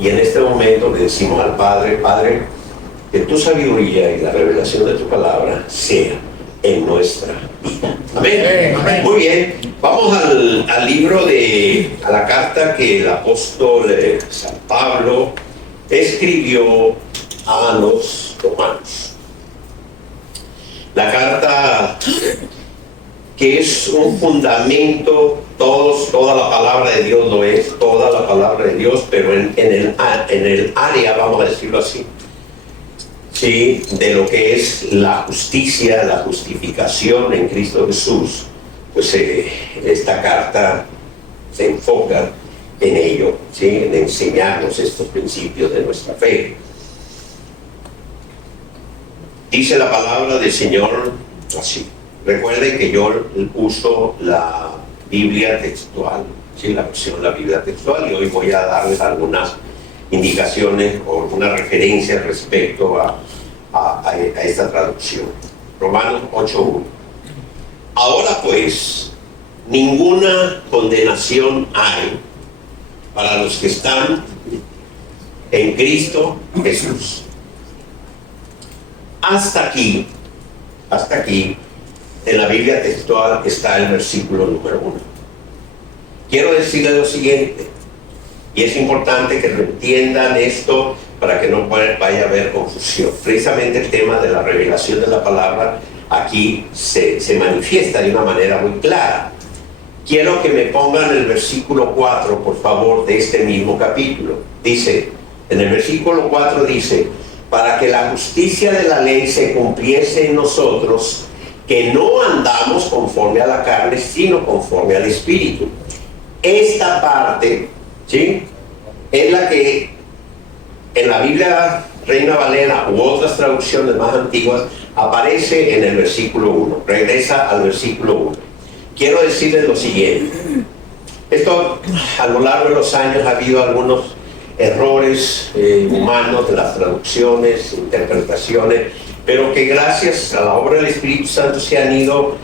Y en este momento le decimos al Padre: Padre, que tu sabiduría y la revelación de tu palabra sea en nuestra vida. Amén. Amén. Muy bien, vamos al libro a la carta que el apóstol San Pablo escribió a los romanos. La carta que es un fundamento, toda la palabra de Dios lo es, toda la palabra de Dios, pero en el área, vamos a decirlo así, ¿sí?, de lo que es la justicia, la justificación en Cristo Jesús, pues esta carta se enfoca en ello, ¿sí?, en enseñarnos estos principios de nuestra fe. Dice la palabra del Señor así. Recuerden que yo uso la Biblia textual, ¿sí?, la versión de la Biblia textual, y hoy voy a darles algunas indicaciones o algunas referencias respecto a esta traducción. Romanos 8:1. Ahora pues, ninguna condenación hay para los que están en Cristo Jesús. Hasta aquí, en la Biblia textual está el versículo número 1. Quiero decirles lo siguiente, y es importante que entiendan esto para que no vaya a haber confusión. Precisamente el tema de la revelación de la palabra aquí se manifiesta de una manera muy clara. Quiero que me pongan el versículo 4, por favor, de este mismo capítulo. Dice, en el versículo 4 dice: para que la justicia de la ley se cumpliese en nosotros, que no andamos conforme a la carne, sino conforme al Espíritu. Esta parte, ¿sí?, es la que en la Biblia Reina Valera u otras traducciones más antiguas aparece en el versículo 1. Regresa al versículo 1. Quiero decirles lo siguiente. Esto, a lo largo de los años ha habido algunos errores humanos de las traducciones, interpretaciones, pero que gracias a la obra del Espíritu Santo se han ido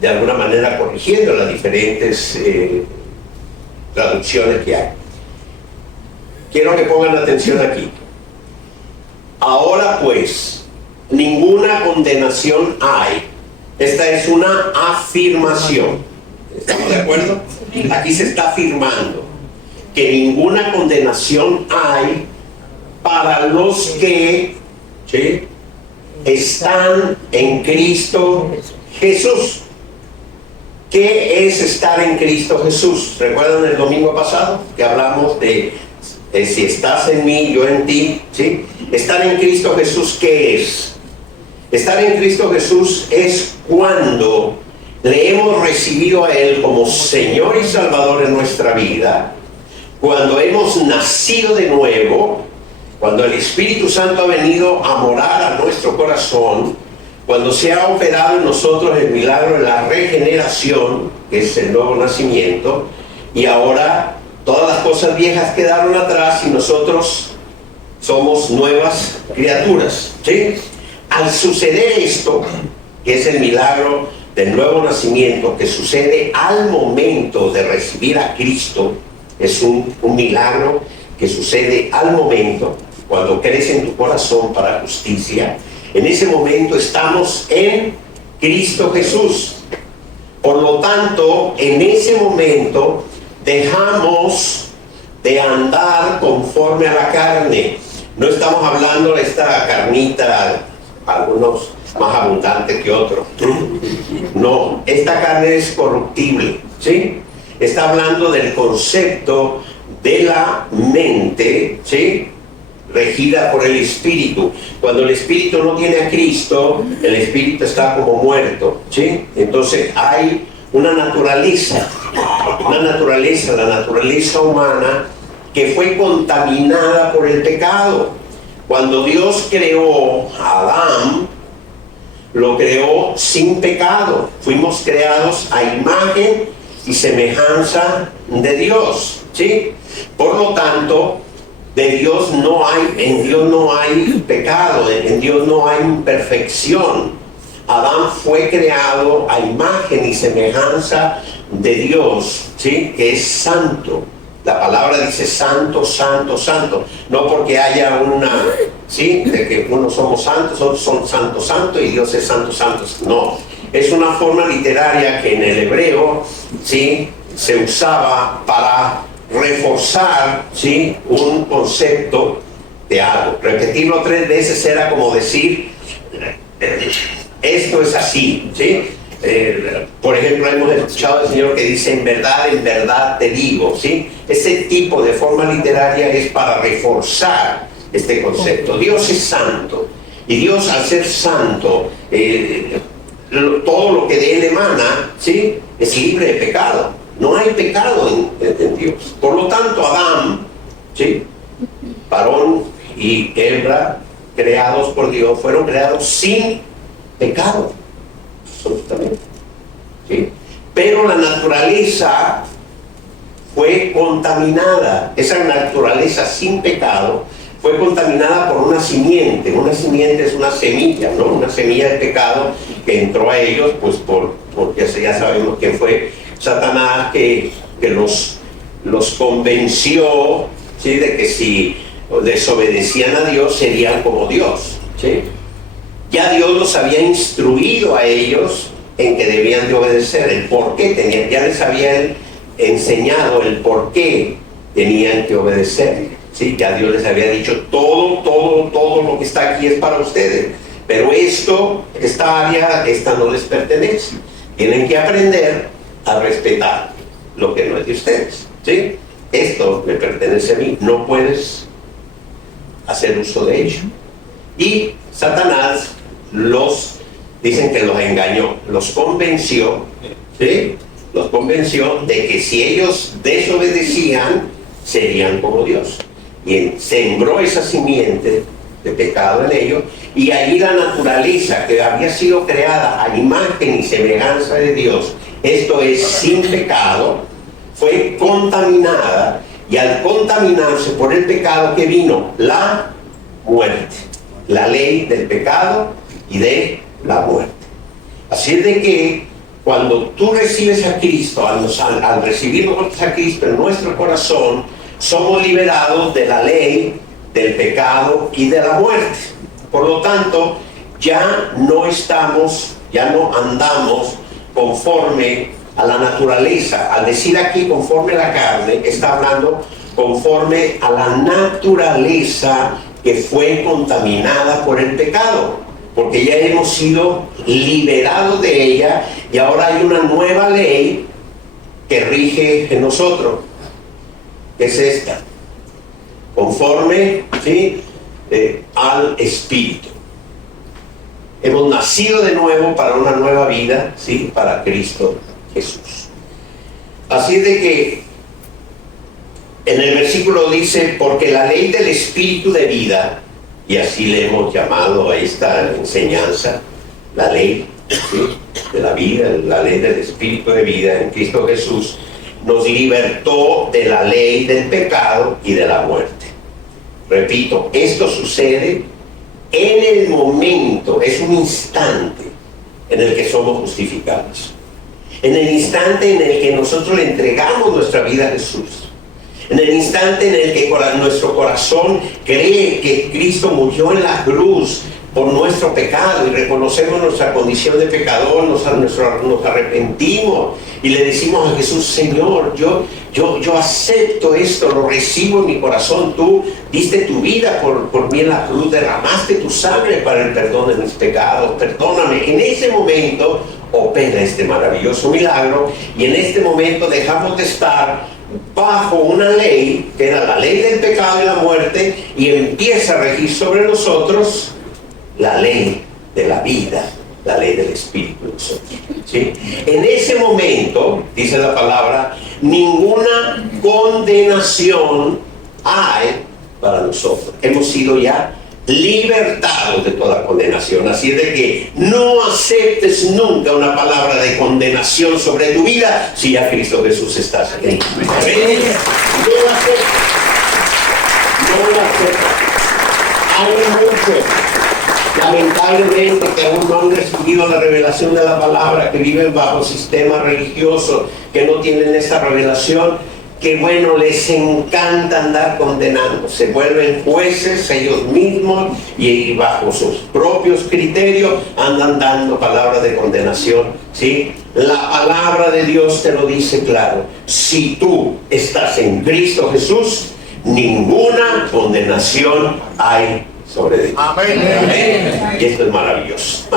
de alguna manera corrigiendo las diferentes traducciones que hay. Quiero que pongan atención aquí. Ahora pues, ninguna condenación hay. Esta es una afirmación. ¿Estamos de acuerdo? Aquí se está afirmando que ninguna condenación hay para los que, ¿sí?, están en Cristo Jesús. ¿Qué es estar en Cristo Jesús? ¿Recuerdan el domingo pasado que hablamos de si estás en mí, yo en ti? ¿Sí? Estar en Cristo Jesús, ¿qué es? Estar en Cristo Jesús es cuando le hemos recibido a Él como Señor y Salvador en nuestra vida, cuando hemos nacido de nuevo, cuando el Espíritu Santo ha venido a morar a nuestro corazón, cuando se ha operado en nosotros el milagro de la regeneración, que es el nuevo nacimiento, y ahora todas las cosas viejas quedaron atrás y nosotros somos nuevas criaturas, ¿sí? Al suceder esto, que es el milagro del nuevo nacimiento, que sucede al momento de recibir a Cristo, es un milagro que sucede al momento, cuando crees en tu corazón para justicia. En ese momento estamos en Cristo Jesús. Por lo tanto, en ese momento dejamos de andar conforme a la carne. No estamos hablando de esta carnita, algunos más abundante que otros. No, esta carne es corruptible, ¿sí? Está hablando del concepto de la mente, ¿sí?, regida por el Espíritu. Naturaleza. Cuando el Espíritu no tiene a Cristo, el Espíritu está como muerto, ¿sí? Entonces hay una naturaleza, la naturaleza humana, que fue contaminada por el pecado. Cuando Dios creó a Adán, lo creó sin pecado. Fuimos creados a imagen y semejanza de Dios, ¿sí? Por lo tanto, en Dios no hay pecado, en Dios no hay imperfección. Adán fue creado a imagen y semejanza de Dios, ¿sí?, que es santo. La palabra dice santo, santo, santo. No porque haya una, ¿sí?, de que unos somos santos, otros son santo, santo y Dios es santo, santo. No, es una forma literaria que en el hebreo, ¿sí?, se usaba para reforzar, ¿sí?, un concepto de algo. Repetirlo 3 veces era como decir, esto es así, ¿sí? Por ejemplo, hemos escuchado al Señor que dice, en verdad te digo, ¿sí? Ese tipo de forma literaria es para reforzar este concepto. Dios es santo, y Dios, al ser santo, todo lo que de Él emana, ¿sí?, es libre de pecado. No hay pecado en Dios. Por lo tanto, Adán, ¿sí?, varón y hembra, creados por Dios, fueron creados sin pecado, absolutamente, ¿sí? Pero la naturaleza fue contaminada. Esa naturaleza sin pecado fue contaminada por una simiente. Una simiente es una semilla, ¿no? Una semilla de pecado que entró a ellos, pues porque ya sabemos quién fue Satanás, que los convenció, ¿sí?, de que si desobedecían a Dios serían como Dios, ¿sí? Ya Dios los había instruido a ellos en que debían de obedecer, el por qué tenían, ya les había enseñado el por qué tenían que obedecer, ¿sí? Ya Dios les había dicho, todo lo que está aquí es para ustedes, pero esta área, esta no les pertenece. Tienen que aprender a respetar lo que no es de ustedes, ¿sí? Esto me pertenece a mí, no puedes hacer uso de ello. Y Satanás dicen que los engañó, los convenció, ¿sí?, los convenció de que si ellos desobedecían, serían como Dios. Y sembró esa simiente de pecado en ellos, y allí la naturaleza que había sido creada a imagen y semejanza de Dios, esto es sin pecado, fue contaminada, y al contaminarse por el pecado, que vino la muerte, la ley del pecado y de la muerte. Así es de que cuando tú recibes a Cristo, al recibir nosotros a Cristo en nuestro corazón, somos liberados de la ley del pecado y de la muerte. Por lo tanto, ya no andamos conforme a la naturaleza. Al decir aquí conforme a la carne, está hablando conforme a la naturaleza que fue contaminada por el pecado, porque ya hemos sido liberados de ella, y ahora hay una nueva ley que rige en nosotros. Es esta, conforme, ¿sí?, al Espíritu. Hemos nacido de nuevo para una nueva vida, ¿sí?, para Cristo Jesús. Así es de que en el versículo dice, porque la ley del Espíritu de vida, y así le hemos llamado a esta enseñanza, la ley, ¿sí?, de la vida, la ley del Espíritu de vida en Cristo Jesús, nos libertó de la ley del pecado y de la muerte. Repito, esto sucede en el momento, es un instante en el que somos justificados, en el instante en el que nosotros le entregamos nuestra vida a Jesús, en el instante en el que nuestro corazón cree que Cristo murió en la cruz por nuestro pecado, y reconocemos nuestra condición de pecador, nos arrepentimos y le decimos a Jesús, Señor, yo acepto esto, lo recibo en mi corazón, tú diste tu vida por mí en la cruz, derramaste tu sangre para el perdón de mis pecados, perdóname. En ese momento opera este maravilloso milagro, y en este momento dejamos de estar bajo una ley que era la ley del pecado y la muerte, y empieza a regir sobre nosotros la ley de la vida, la ley del Espíritu de nosotros, ¿sí? En ese momento, dice la palabra, ninguna condenación hay para nosotros. Hemos sido ya libertados de toda condenación. Así es de que no aceptes nunca una palabra de condenación sobre tu vida si ya Cristo Jesús está en ti. No lo aceptes. No lo aceptes. Hay muchos, lamentablemente, que aún no han recibido la revelación de la palabra, que viven bajo sistemas religiosos, que no tienen esta revelación. que bueno, les encanta andar condenando, se vuelven jueces ellos mismos y bajo sus propios criterios andan dando palabras de condenación, ¿sí? La palabra de Dios te lo dice claro: si tú estás en Cristo Jesús, ninguna condenación hay sobre ti. Amén. Amén. Y esto es maravilloso.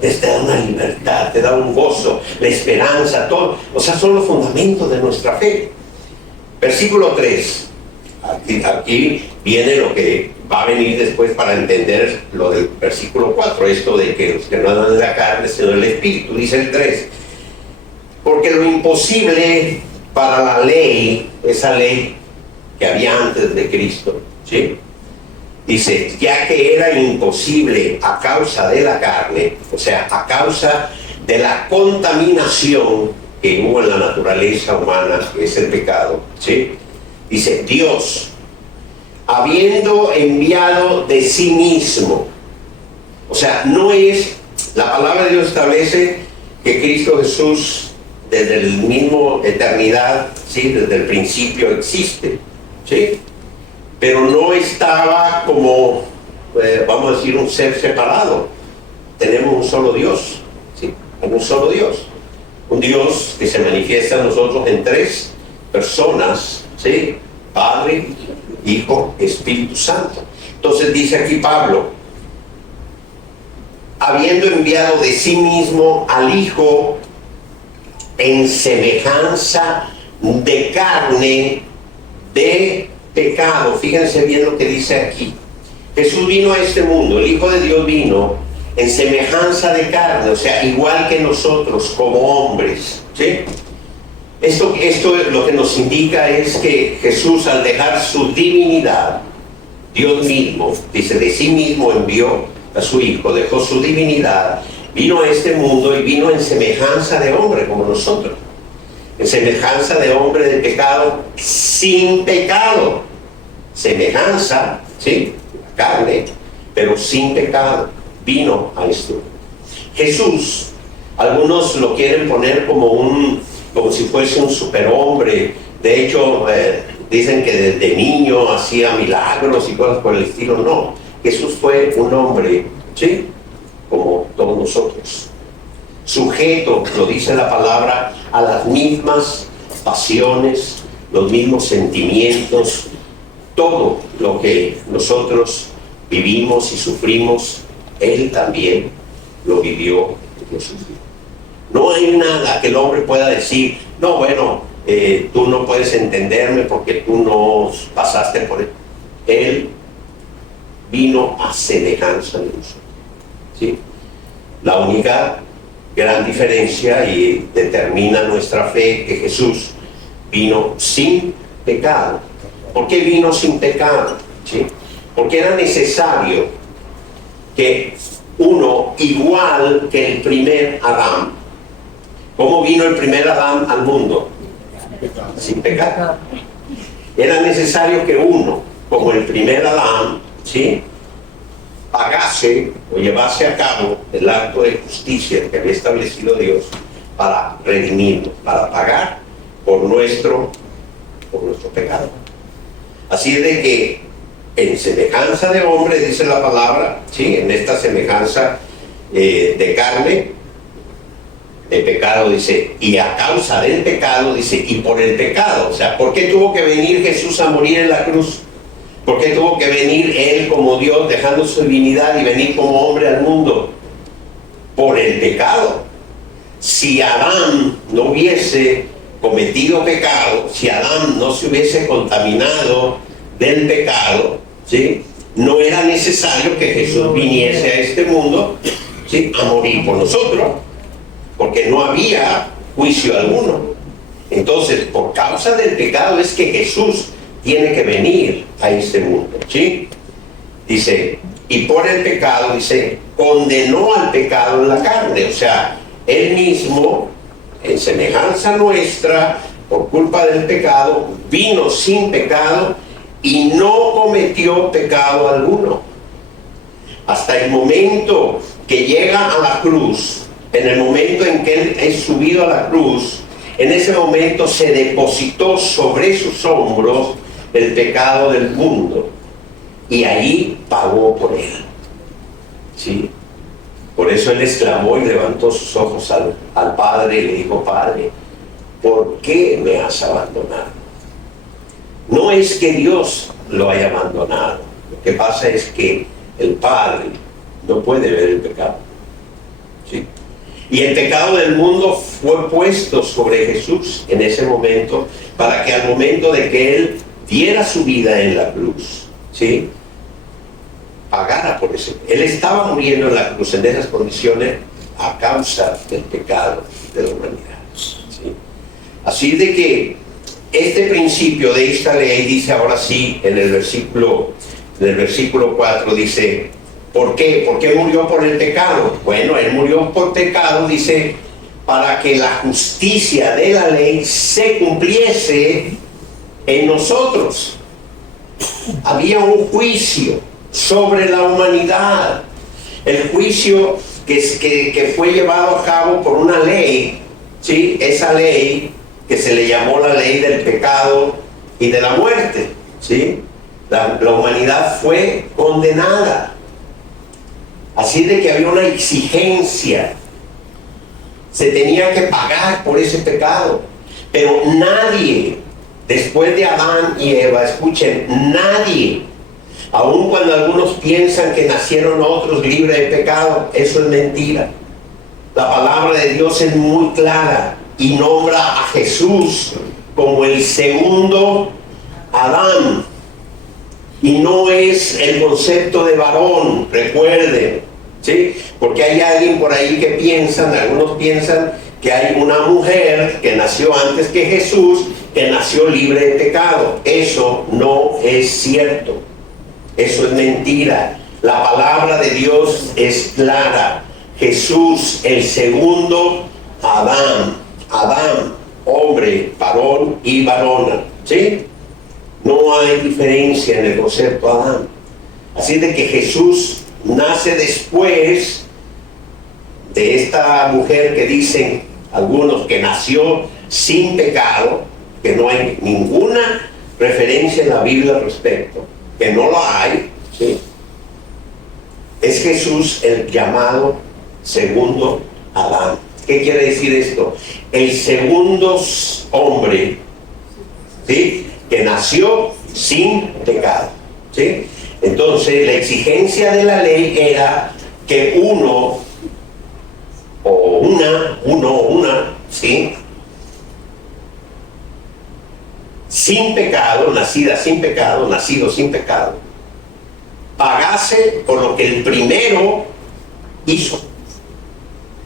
Te da una libertad, te da un gozo, la esperanza, todo. O sea, son los fundamentos de nuestra fe. Versículo 3. Aquí viene lo que va a venir después para entender lo del versículo 4. Esto de que los que no andan de la carne, sino del Espíritu. Dice el 3. Porque lo imposible para la ley, esa ley que había antes de Cristo, ¿sí? Dice, ya que era imposible a causa de la carne, o sea, a causa de la contaminación que hubo en la naturaleza humana, que es el pecado, ¿sí? Dice, Dios, habiendo enviado de sí mismo, o sea, no es, la palabra de Dios establece que Cristo Jesús, desde el mismo eternidad, ¿sí? Desde el principio existe, ¿sí? Pero no estaba como, vamos a decir, un ser separado. Tenemos un solo Dios, ¿sí? Un solo Dios. Un Dios que se manifiesta en nosotros en tres personas, ¿sí? Padre, Hijo, Espíritu Santo. Entonces dice aquí Pablo, habiendo enviado de sí mismo al Hijo en semejanza de carne, de pecado. Fíjense bien lo que dice aquí. Jesús vino a este mundo, el Hijo de Dios vino en semejanza de carne, o sea, igual que nosotros como hombres, ¿sí? Esto lo que nos indica es que Jesús, al dejar su divinidad, Dios mismo, dice, de sí mismo envió a su Hijo, dejó su divinidad, vino a este mundo y vino en semejanza de hombre como nosotros. En semejanza de hombre de pecado, sin pecado. Semejanza, ¿sí? Carne, pero sin pecado. Vino a esto. Jesús, algunos lo quieren poner como si fuese un superhombre. De hecho, dicen que desde niño hacía milagros y cosas por el estilo. No, Jesús fue un hombre, ¿sí? Como todos nosotros. Sujeto, lo dice la palabra, a las mismas pasiones, los mismos sentimientos, todo lo que nosotros vivimos y sufrimos, Él también lo vivió y lo sufrió. No hay nada que el hombre pueda decir, no, bueno, tú no puedes entenderme porque tú no pasaste por él. Él vino a semejanza de nosotros, ¿sí? La única gran diferencia y determina nuestra fe que Jesús vino sin pecado. ¿Por qué vino sin pecado? ¿Sí? Porque era necesario que uno, igual que el primer Adán. ¿Cómo vino el primer Adán al mundo? Sin pecado. Era necesario que uno, como el primer Adán, ¿sí?, pagase o llevase a cabo el acto de justicia que había establecido Dios para redimirnos, para pagar por nuestro pecado. Así es de que en semejanza de hombre, dice la palabra, ¿sí?, en esta semejanza de carne, de pecado, dice, y a causa del pecado, dice, y por el pecado. O sea, ¿por qué tuvo que venir Jesús a morir en la cruz? ¿Por qué tuvo que venir Él como Dios, dejando su divinidad y venir como hombre al mundo? Por el pecado. Si Adán no hubiese cometido pecado, si Adán no se hubiese contaminado del pecado, ¿sí?, no era necesario que Jesús viniese a este mundo, ¿sí?, a morir por nosotros, porque no había juicio alguno. Entonces, por causa del pecado es que Jesús tiene que venir a este mundo, ¿sí? Dice, y por el pecado, dice, condenó al pecado en la carne. O sea, Él mismo, en semejanza nuestra, por culpa del pecado, vino sin pecado y no cometió pecado alguno. Hasta el momento que llega a la cruz, en el momento en que Él es subido a la cruz, en ese momento se depositó sobre sus hombros el pecado del mundo y ahí pagó por él. ¿Sí? Por eso él exclamó y levantó sus ojos al Padre y le dijo: Padre, ¿por qué me has abandonado? No es que Dios lo haya abandonado, lo que pasa es que el Padre no puede ver el pecado. ¿Sí? Y el pecado del mundo fue puesto sobre Jesús en ese momento, para que al momento de que Él diera su vida en la cruz, ¿sí?, pagara por eso. Él estaba muriendo en la cruz en esas condiciones a causa del pecado de la humanidad. ¿Sí? Así de que este principio de esta ley dice ahora sí en el versículo 4, dice: ¿por qué? ¿Por qué murió por el pecado? Bueno, Él murió por pecado, dice, para que la justicia de la ley se cumpliese en nosotros. Había un juicio sobre la humanidad, el juicio que fue llevado a cabo por una ley, ¿sí? Esa ley que se le llamó la ley del pecado y de la muerte, ¿sí? La humanidad fue condenada. Así de que había una exigencia, se tenía que pagar por ese pecado. Pero nadie, después de Adán y Eva, escuchen, nadie, aun cuando algunos piensan que nacieron otros libres de pecado, eso es mentira. La palabra de Dios es muy clara y nombra a Jesús como el segundo Adán. Y no es el concepto de varón, recuerden, ¿sí? Porque hay alguien por ahí que algunos piensan que hay una mujer que nació antes que Jesús, que nació libre de pecado. Eso no es cierto. Eso es mentira. La palabra de Dios es clara. Jesús, el segundo Adán, hombre, varón y varona, ¿sí? No hay diferencia en el concepto Adán. Así de que Jesús nace después de esta mujer que dicen algunos que nació sin pecado, que no hay ninguna referencia en la Biblia al respecto, que no la hay, ¿sí? Es Jesús el llamado segundo Adán. ¿Qué quiere decir esto? El segundo hombre, ¿sí?, que nació sin pecado, ¿sí? Entonces la exigencia de la ley era que uno, ¿sí?, sin pecado, nacido sin pecado, pagase por lo que el primero hizo.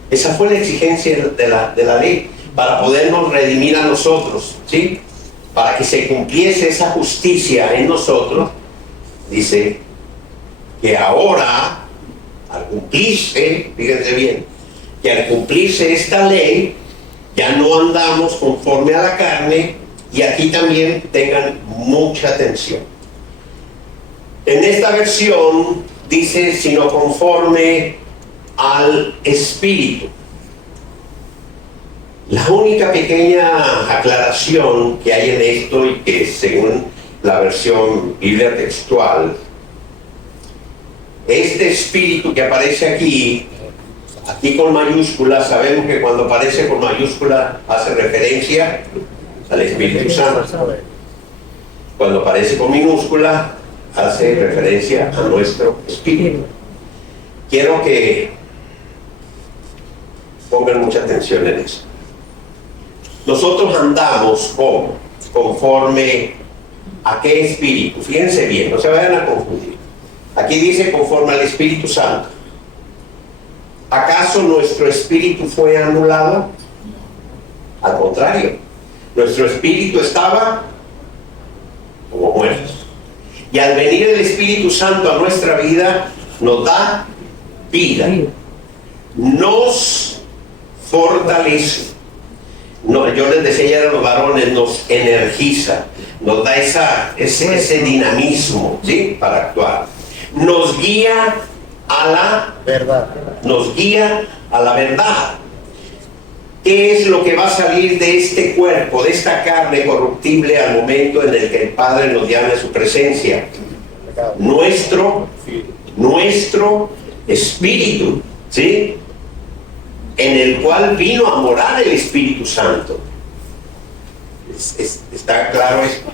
Esa fue la exigencia de la ley, para podernos redimir a nosotros, ¿sí? Para que se cumpliese esa justicia en nosotros. Dice que ahora, al cumplirse, fíjense bien, que al cumplirse esta ley, ya no andamos conforme a la carne. Y aquí también tengan mucha atención. En esta versión dice: sino conforme al Espíritu. La única pequeña aclaración que hay en esto, y que según la versión Biblia textual, este Espíritu que aparece aquí con mayúscula, sabemos que cuando aparece con mayúscula hace referencia al Espíritu Santo. Cuando aparece con minúscula hace referencia a nuestro espíritu. Quiero que pongan mucha atención en eso. Nosotros andamos conforme a qué espíritu. Fíjense bien, no se vayan a confundir. Aquí dice conforme al Espíritu Santo. ¿Acaso nuestro espíritu fue anulado? Al contrario, nuestro espíritu estaba como muerto. Y al venir el Espíritu Santo a nuestra vida, nos da vida, nos fortalece. No, yo les decía ya a los varones, nos energiza, nos da ese dinamismo, ¿sí?, para actuar. Nos guía a la verdad. ¿Qué es lo que va a salir de este cuerpo, de esta carne corruptible al momento en el que el Padre nos llame a su presencia? Nuestro espíritu, ¿sí? En el cual vino a morar el Espíritu Santo. ¿Está claro esto?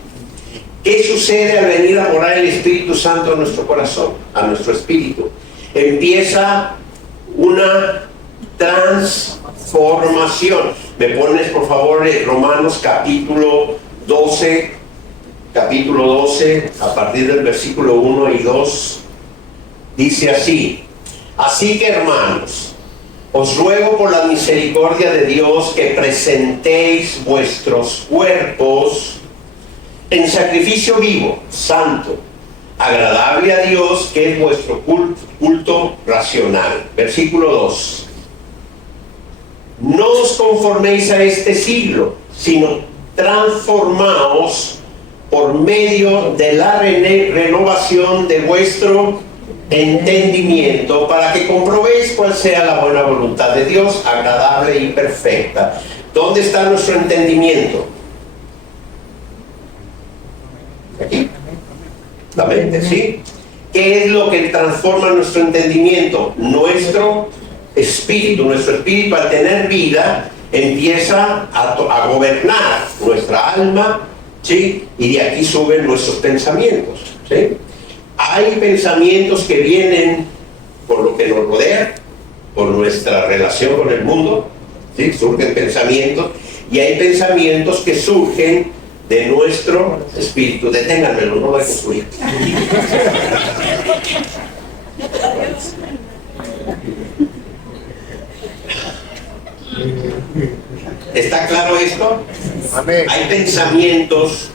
¿Qué sucede al venir a morar el Espíritu Santo a nuestro corazón, a nuestro espíritu? Empieza una transformación. Me pones por favor Romanos capítulo 12, a partir del versículo 1 y 2. Dice así: así que, hermanos, os ruego por la misericordia de Dios que presentéis vuestros cuerpos en sacrificio vivo, santo, agradable a Dios, que es vuestro culto racional. Versículo 2. No os conforméis a este siglo, sino transformaos por medio de la renovación de vuestro entendimiento, para que comprobéis cuál sea la buena voluntad de Dios, agradable y perfecta. ¿Dónde está nuestro entendimiento? Aquí. La mente, ¿sí? ¿Qué es lo que transforma nuestro entendimiento? Nuestro espíritu. Nuestro espíritu, al tener vida, empieza a gobernar nuestra alma, ¿sí? Y de aquí suben nuestros pensamientos, ¿sí? Hay pensamientos que vienen por lo que nos rodea, por nuestra relación con el mundo, ¿sí? Surgen pensamientos, y hay pensamientos que surgen de nuestro espíritu. Deténganmelo, no lo dejen subir. ¿Está claro esto? Amén. Hay pensamientos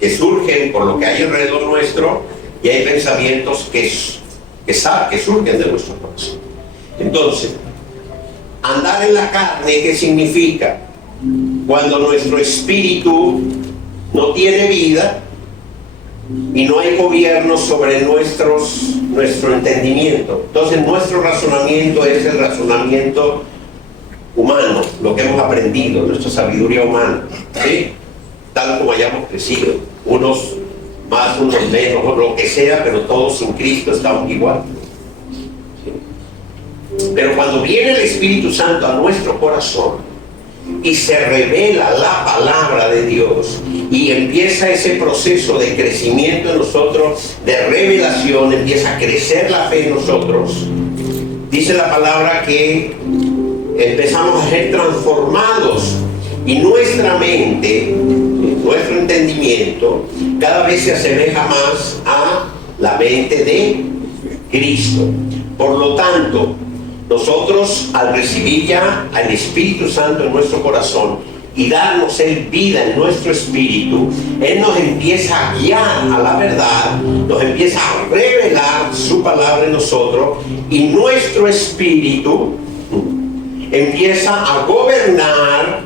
que surgen por lo que hay alrededor nuestro, y hay pensamientos que surgen de nuestro corazón. Entonces, andar en la carne, ¿qué significa? Cuando nuestro espíritu no tiene vida y no hay gobierno sobre nuestro entendimiento. Entonces nuestro razonamiento es el razonamiento humano, lo que hemos aprendido, nuestra sabiduría humana, ¿sí? Tal como hayamos crecido, unos más, unos menos, o lo que sea, pero todos sin Cristo estamos igual, ¿sí? Pero cuando viene el Espíritu Santo a nuestro corazón y se revela la palabra de Dios, y empieza ese proceso de crecimiento en nosotros, de revelación, empieza a crecer la fe en nosotros, dice la palabra que empezamos a ser transformados, y nuestra mente, nuestro entendimiento, cada vez se asemeja más a la mente de Cristo. Por lo tanto, nosotros, al recibir ya al Espíritu Santo en nuestro corazón y darnos Él vida en nuestro espíritu, Él nos empieza a guiar a la verdad, nos empieza a revelar su palabra en nosotros, y nuestro espíritu empieza a gobernar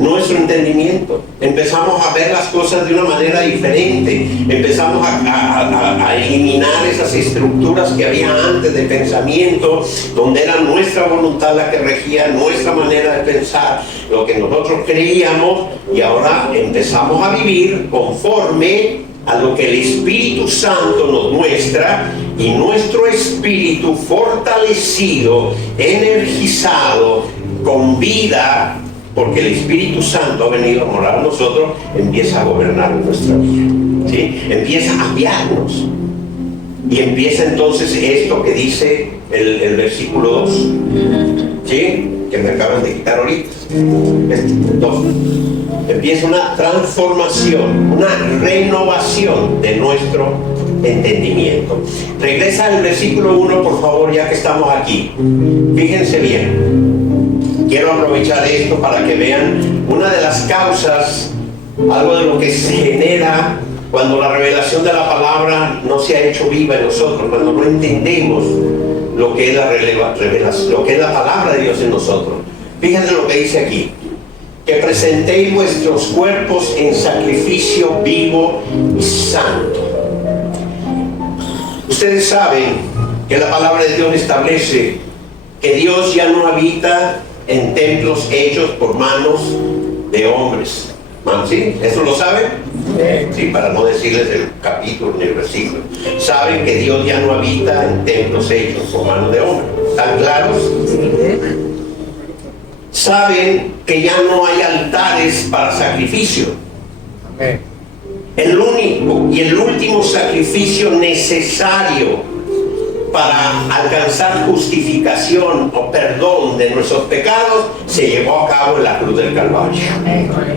nuestro entendimiento. Empezamos a ver las cosas de una manera diferente, empezamos a eliminar esas estructuras que había antes de pensamiento, donde era nuestra voluntad la que regía nuestra manera de pensar, lo que nosotros creíamos, y ahora empezamos a vivir conforme a lo que el Espíritu Santo nos muestra, y nuestro espíritu fortalecido, energizado, con vida, porque el Espíritu Santo ha venido a morar en nosotros, empieza a gobernar nuestra vida, ¿sí? Empieza a guiarnos, y empieza entonces esto que dice el versículo 2, ¿sí? Que me acaban de quitar ahorita, empieza una transformación, una renovación de nuestro entendimiento. Regresa al versículo 1, por favor, ya que estamos aquí. Fíjense bien. Quiero aprovechar esto para que vean una de las causas, algo de lo que se genera cuando la revelación de la palabra no se ha hecho viva en nosotros, cuando no entendemos lo que es la revelación, lo que es la palabra de Dios en nosotros. Fíjense lo que dice aquí: que presentéis vuestros cuerpos en sacrificio vivo y santo. Ustedes saben que la palabra de Dios establece que Dios ya no habita en templos hechos por manos de hombres. ¿Sí? ¿Eso lo saben? Sí, para no decirles el capítulo ni el versículo. Saben que Dios ya no habita en templos hechos por manos de hombres. ¿Están claros? Saben que ya no hay altares para sacrificio. El único y el último sacrificio necesario para alcanzar justificación o perdón de nuestros pecados se llevó a cabo en la cruz del Calvario.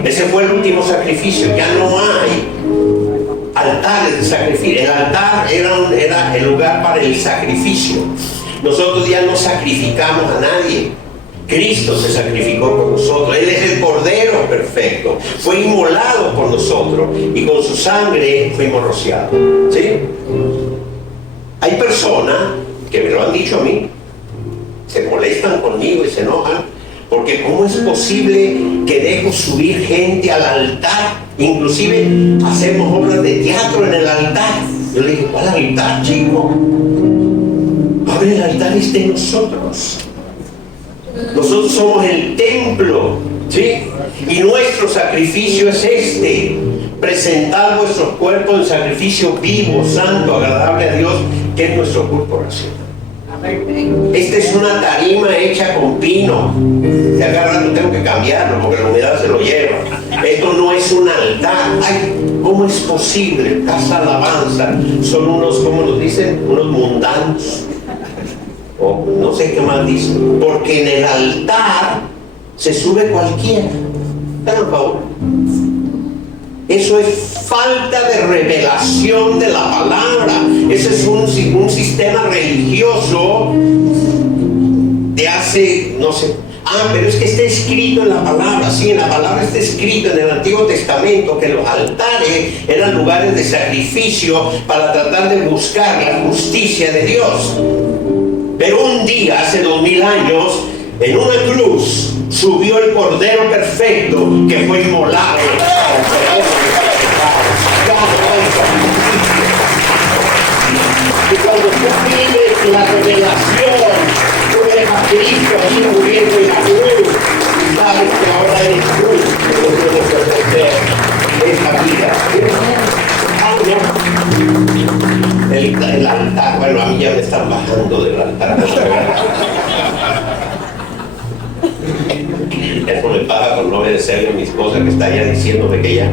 Ese fue el último sacrificio. Ya no hay altares de sacrificio. El altar era el lugar para el sacrificio. Nosotros ya no sacrificamos a nadie. Cristo se sacrificó por nosotros. Él es el Cordero perfecto. Fue inmolado por nosotros y con su sangre fuimos rociados. ¿Sí? Hay personas que me lo han dicho a mí, se molestan conmigo y se enojan, porque ¿cómo es posible que dejo subir gente al altar? Inclusive hacemos obras de teatro en el altar. Yo le digo, ¿cuál altar, chico? Ahora el altar es de nosotros. Nosotros somos el templo, ¿sí? Y nuestro sacrificio es presentar vuestros cuerpos en sacrificio vivo, santo, agradable a Dios, que es nuestro culto racional. Esta es una tarima hecha con pino. De acá rato tengo que cambiarlo porque la humedad se lo lleva. Esto no es un altar. Ay, ¿cómo es posible? Casa alabanza. Son unos, ¿cómo nos dicen? Unos mundanos. O no sé qué más dicen. Porque en el altar se sube cualquiera. Por favor. Eso es falta de revelación de la palabra. Ese es un sistema religioso de hace, no sé. Pero es que está escrito en la palabra. Sí, en la palabra está escrito en el Antiguo Testamento que los altares eran lugares de sacrificio para tratar de buscar la justicia de Dios. Pero un día, hace 2000 años, en una cruz subió el Cordero perfecto que fue inmolado. Y cuando tú vives la revelación, tú ves a Cristo ahí muriendo en la cruz, y sabes que ahora eres cruz, que no puedes perder esta vida. El altar, bueno, a mí ya me están bajando del altar. Eso me pasa por no obedecerle a mi esposa, que está ya diciéndome que ella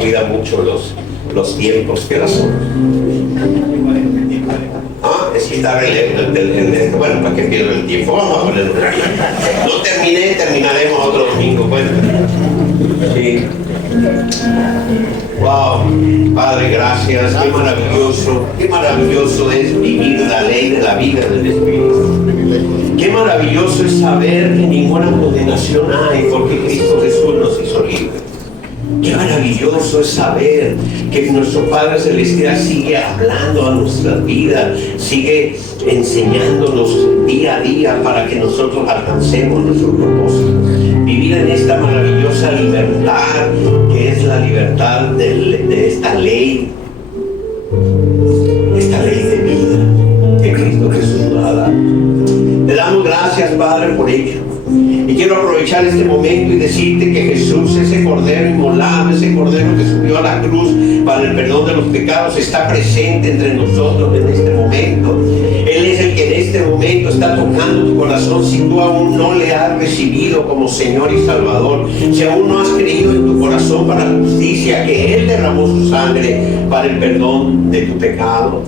cuida mucho los tiempos que las horas. Es que está bueno, ¿para qué pierdo el tiempo? Vamos a ponerlo aquí. No terminé, terminaremos otro domingo. Bueno. Sí. Wow, Padre, gracias. Qué maravilloso es vivir la ley de la vida del Espíritu. Qué maravilloso es saber que ninguna condenación hay porque Cristo Jesús nos hizo libres. Qué maravilloso es saber que nuestro Padre Celestial sigue hablando a nuestras vidas, sigue enseñándonos día a día para que nosotros alcancemos nuestro propósito. Vivir en esta maravillosa libertad que es la libertad de esta ley de vida que Cristo Jesús nos ha dado. Te damos gracias, Padre, por ello. Y quiero aprovechar este momento y decirte que Jesús, ese Cordero inmolado, ese Cordero que subió a la cruz para el perdón de los pecados, está presente entre nosotros en este momento. Él es el que en este momento está tocando tu corazón. Si tú aún no le has recibido como Señor y Salvador, si aún no has creído en tu corazón para la justicia, que Él derramó su sangre para el perdón de tu pecado,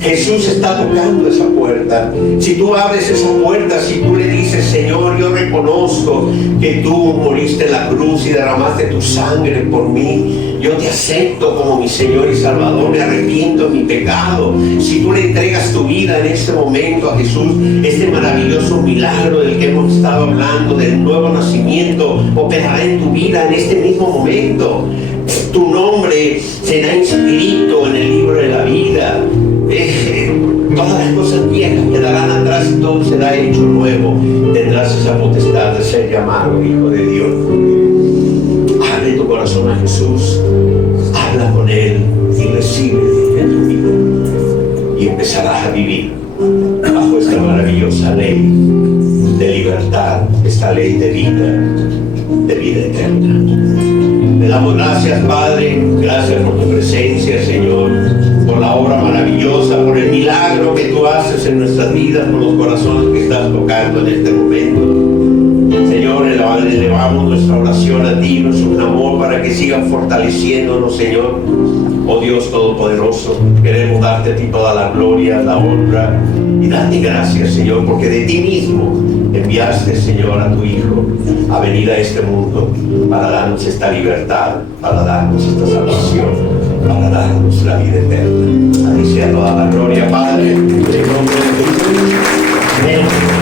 Jesús está tocando esa puerta. Si tú abres esa puerta, si tú le dices: Señor, yo reconozco que tú moriste en la cruz y derramaste tu sangre por mí, yo te acepto como mi Señor y Salvador, me arrepiento de mi pecado. Si tú le entregas tu vida en este momento a Jesús, este maravilloso milagro del que hemos estado hablando, del nuevo nacimiento, operará en tu vida en este mismo momento. Tu nombre será inscrito en el libro de la vida. Todas las cosas viejas quedarán atrás y todo será hecho nuevo. Tendrás esa potestad de ser llamado Hijo de Dios. Abre tu corazón a Jesús, habla con Él y recibe en tu vida. Y empezarás a vivir bajo esta maravillosa ley de libertad, esta ley de vida eterna. Le damos gracias, Padre, gracias por tu presencia, Señor, por la obra maravillosa, por el milagro que tú haces en nuestras vidas, por los corazones que estás tocando en este momento. Señor, elevamos nuestra oración a ti, nuestro clamor, para que sigan fortaleciéndonos, Señor. Oh Dios Todopoderoso, queremos darte a ti toda la gloria, la honra y darte gracias, Señor, porque de ti mismo enviaste, Señor, a tu Hijo a venir a este mundo para darnos esta libertad, para darnos esta salvación, para darnos la vida eterna. A ti sea toda la gloria, Padre, en el nombre de Jesús. Amén.